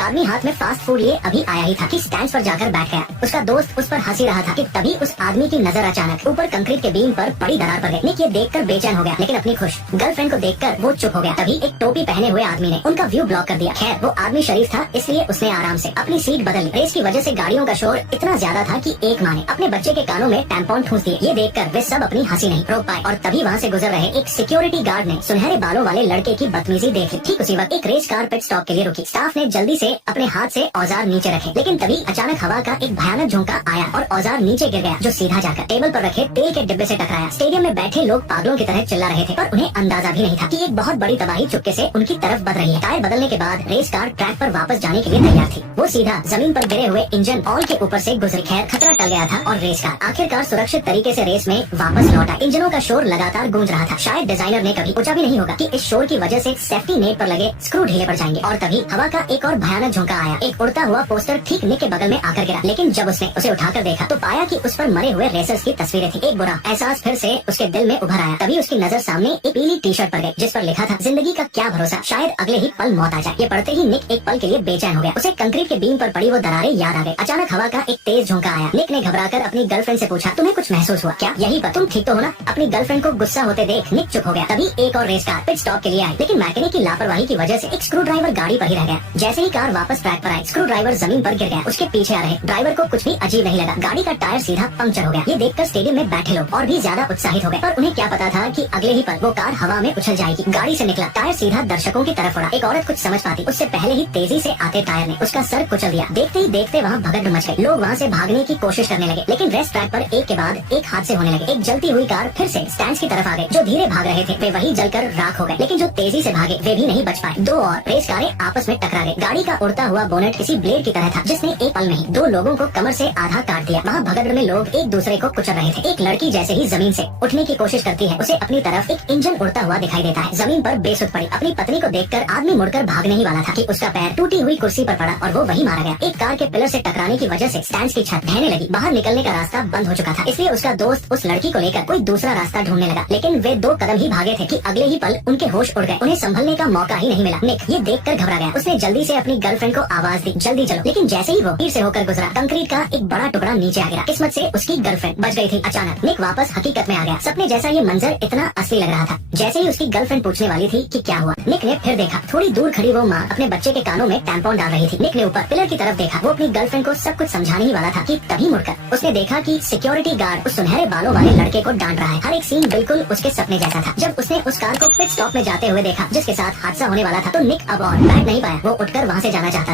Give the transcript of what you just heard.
आदमी हाथ में फास्ट फूड लिए अभी आया ही था कि स्टैंड पर जाकर बैठ गया। उसका दोस्त उस पर हंसी रहा था कि तभी उस आदमी की नजर अचानक ऊपर कंक्रीट के बीम पर बड़ी दरार पर गई। निक ये देखकर बेचैन हो गया, लेकिन अपनी खुश गर्लफ्रेंड को देखकर वो चुप हो गया। तभी एक टोपी पहने हुए आदमी ने उनका व्यू ब्लॉक कर दिया। खैर वो आदमी शरीफ था, इसलिए उसने आराम से अपनी सीट बदल ली। रेस की वजह से गाड़ियों का शोर इतना ज्यादा था कि एक माँ ने अपने बच्चे के कानों में टैम्पॉन ठूंस दिए। ये देखकर वे सब अपनी हंसी नहीं रोक पाए और तभी वहाँ से गुजर रहे एक सिक्योरिटी गार्ड ने सुनहरे बालों वाले लड़के की बदतमीजी देख ली। ठीक उसी वक्त एक रेस कार पिट स्टॉप के लिए रुकी। स्टाफ ने जल्दी से अपने हाथ से औजार नीचे रखे, लेकिन तभी अचानक हवा का एक भयानक झोंका आया और औजार नीचे गिर गया, जो सीधा जाकर टेबल पर रखे तेल के डिब्बे से टकराया। स्टेडियम में बैठे लोग पागलों की तरह चिल्ला रहे थे, पर उन्हें अंदाजा भी नहीं था कि एक बहुत बड़ी तबाही चुपके से उनकी तरफ बढ़ रही है। टायर बदलने के बाद रेस कार ट्रैक पर वापस जाने के लिए तैयार थी। वो सीधा जमीन पर गिरे हुए इंजन ऑयल के ऊपर से गुजरी। खैर खतरा टल गया था और रेस कार आखिरकार सुरक्षित तरीके से रेस में वापस लौटा। इंजनों का शोर लगातार गूंज रहा था। शायद डिजाइनर ने कभी सोचा भी नहीं होगा कि इस शोर की वजह से सेफ्टी नेट पर लगे स्क्रू ढीले पड़ जाएंगे। और तभी हवा का एक और भयानक झोंका आया। एक उड़ता हुआ पोस्टर ठीक निक के बगल में आकर गिरा, लेकिन जब उसने उसे उठाकर देखा तो पाया कि उस पर मरे हुए रेसर्स की तस्वीरें थी। एक बुरा एहसास फिर से उसके दिल में उभर आया। तभी उसकी नजर सामने एक पीली टी शर्ट पर गई, जिस पर लिखा था जिंदगी का क्या भरोसा, शायद अगले ही पल मौत आ जाए। ये पढ़ते ही निक एक पल के लिए बेचैन हो गया। उसे कंक्रीट के बीम पर पड़ी वो दरारें याद आ गई। अचानक हवा का एक तेज झोंका आया। निक ने घबराकर अपनी गर्लफ्रेंड से पूछा, तुम्हें कुछ महसूस हुआ क्या? यही पर तुम ठीक तो हो ना? अपनी गर्लफ्रेंड को गुस्सा होते देख निक चुप हो गया। तभी एक और रेस कार पिट स्टॉप के लिए आई, लेकिन मैकेनिक की लापरवाही की वजह से एक स्क्रू ड्राइवर गाड़ी पर ही रह गया। जैसे ही कार वापस ट्रैक पर आई, स्क्रू ड्राइवर जमीन पर गिर गया। उसके पीछे आ रहे ड्राइवर को कुछ भी अजीब नहीं लगा। गाड़ी का टायर सीधा पंक्चर हो गया। ये देखकर स्टेडियम में बैठे लोग और भी ज्यादा उत्साहित हो गए, पर उन्हें क्या पता था कि अगले ही पल वो कार हवा में उछल जाएगी। गाड़ी से निकला टायर सीधा दर्शकों की तरफ उड़ा। एक औरत कुछ समझ पाती उससे पहले ही तेजी से आते टायर ने उसका सर कुचल दिया। देखते ही देखते वहाँ भगदड़ मच गई। लोग वहाँ से भागने की कोशिश करने लगे, लेकिन रेस ट्रैक पर एक के बाद एक हादसे होने लगे। एक जलती हुई कार फिर से स्टैंड्स की तरफ आ गई। जो धीरे भाग रहे थे वे वही जलकर राख हो गए, लेकिन जो तेजी से भागे वे भी नहीं बच पाए। दो और रेस कारें आपस में टकरा गई। गाड़ी का उड़ता हुआ बोनेट किसी ब्लेड की तरह था, जिसने एक पल में ही दो लोगों को कमर से आधा काट दिया। वहाँ भगदड़ में लोग एक दूसरे को कुचल रहे थे। एक लड़की जैसे ही जमीन से उठने की कोशिश करती है, उसे अपनी तरफ एक इंजन उड़ता हुआ दिखाई देता है। जमीन पर बेसुध पड़ी अपनी पत्नी को देखकर आदमी मुड़कर भागने ही वाला था कि उसका पैर टूटी हुई कुर्सी पर पड़ा और वो वही मारा गया। एक कार के पिलर से टकराने की वजह से स्टैंड की छत ढहने लगी। बाहर निकलने का रास्ता बंद हो चुका था, इसलिए उसका दोस्त उस लड़की को लेकर कोई दूसरा रास्ता ढूंढने लगा, लेकिन वे दो कदम ही भागे थे कि अगले ही पल उनके होश उड़ गए। उन्हें संभलने का मौका ही नहीं मिला। निक ये देखकर घबरा गया। उसने जल्दी से अपनी गर्लफ्रेंड को आवाज दी, जल्दी चलो। लेकिन जैसे ही वो तीर से होकर गुजरा, कंक्रीट का एक बड़ा टुकड़ा नीचे आ गया। किस्मत से उसकी गर्लफ्रेंड बच गई थी। अचानक निक वापस हकीकत में आ गया। सपने जैसा ये मंजर इतना असली लग रहा था। जैसे ही उसकी गर्लफ्रेंड पूछने वाली थी कि क्या हुआ, निक ने फिर देखा थोड़ी दूर खड़ी वो माँ अपने बच्चे के कानों में टैम्पॉन डाल रही थी। निक ने ऊपर पिलर की तरफ देखा। वो अपनी गर्लफ्रेंड को सब कुछ समझाने ही वाला था कि तभी मुड़कर उसने देखा कि सिक्योरिटी गार्ड उस सुनहरे बालों वाले लड़के को डांट रहा है। हर एक सीन बिल्कुल उसके सपने जैसा था। जब उसने उस कार को पिट स्टॉप में जाते हुए देखा जिसके साथ हादसा होने वाला था, तो निक अब और बैठ नहीं पाया। वो उठकर वहाँ से जाना चाहता।